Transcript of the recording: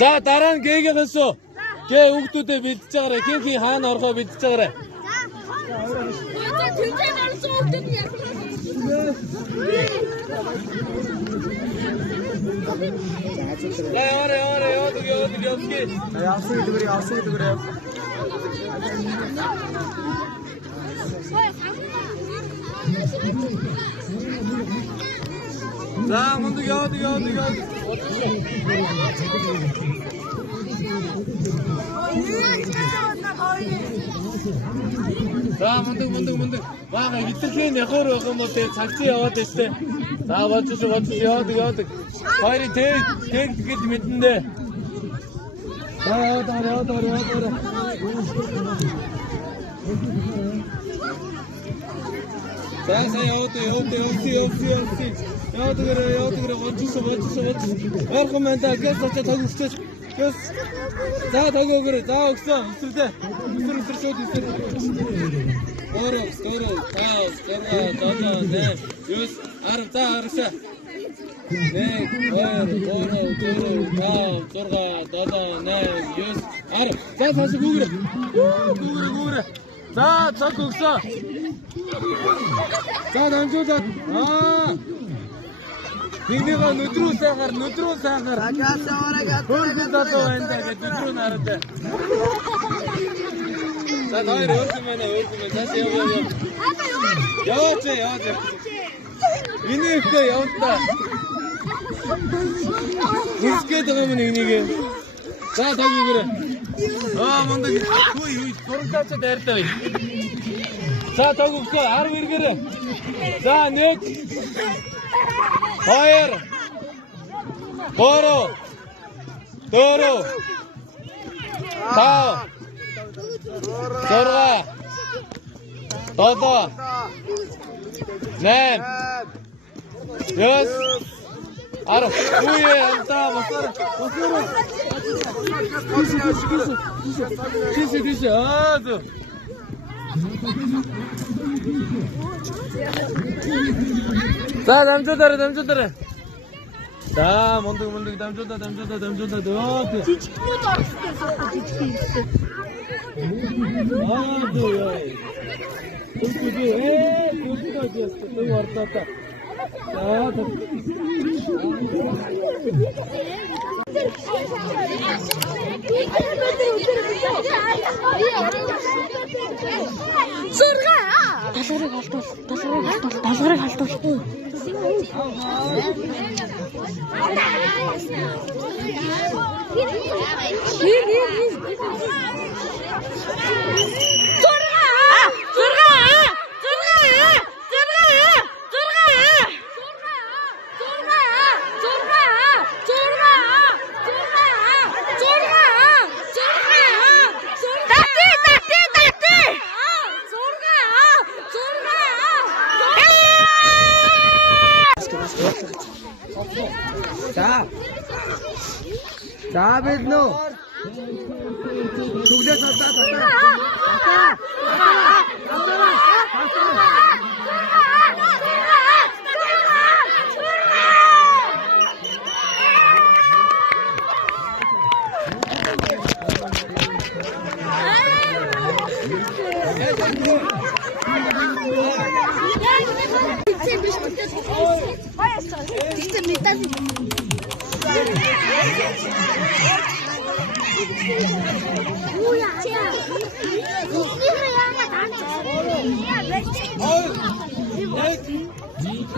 За дараа нь гээгээ гэнсөө. Гээ хүүхдүүдэд бэлдэж байгаарай. Хин хаана орохоо бэлдэж байгаарай. За мундаг яваад. За мундаг. Бага хитрхийн яхаар байх юм бол тэгээ цагцсан яваад штэ. За бодож яваад. Хоёрын тэг мэдэндээ. За яваад. За яваад. Яваад бодож. Аргумент агаас очиж тагсчих. Гэс. За тагөөгөр. За өгсөн. Өсвөрлөө. Өсвөр шууд өсвөр. Ороо. Таас. Юус. Аргасаа. 1 2 3 4 5 6 7 8 9 10. За цааш гүүгрэ. За цаг өгсөн. За дамжуулаад. Нэгнийгаа нүдрүү сайгаар. Хөргөл дадуу байна гэдэг нүдрүү нараад. За хоёр өөрсөн байна. Цааш яваа. Яваач. Миний ихтэй явтаа. Үсгээд байгаа юм нэгнийг. За тагийгээрээ. Мундаг. Хүй дургатаач дайртай. За тагийгөө 10 эргээрээ. За 1 2 3 4 5 6 7 8 Yes. Ара. Үе амтаа босоор. Киси. Зөө. За дамжуулаарай. За мундаг дамжуулаад. Жижигнүүд орохтой жижиг хийсэн. Далгарыг халдвал. За бид нөө түглээ Нэг.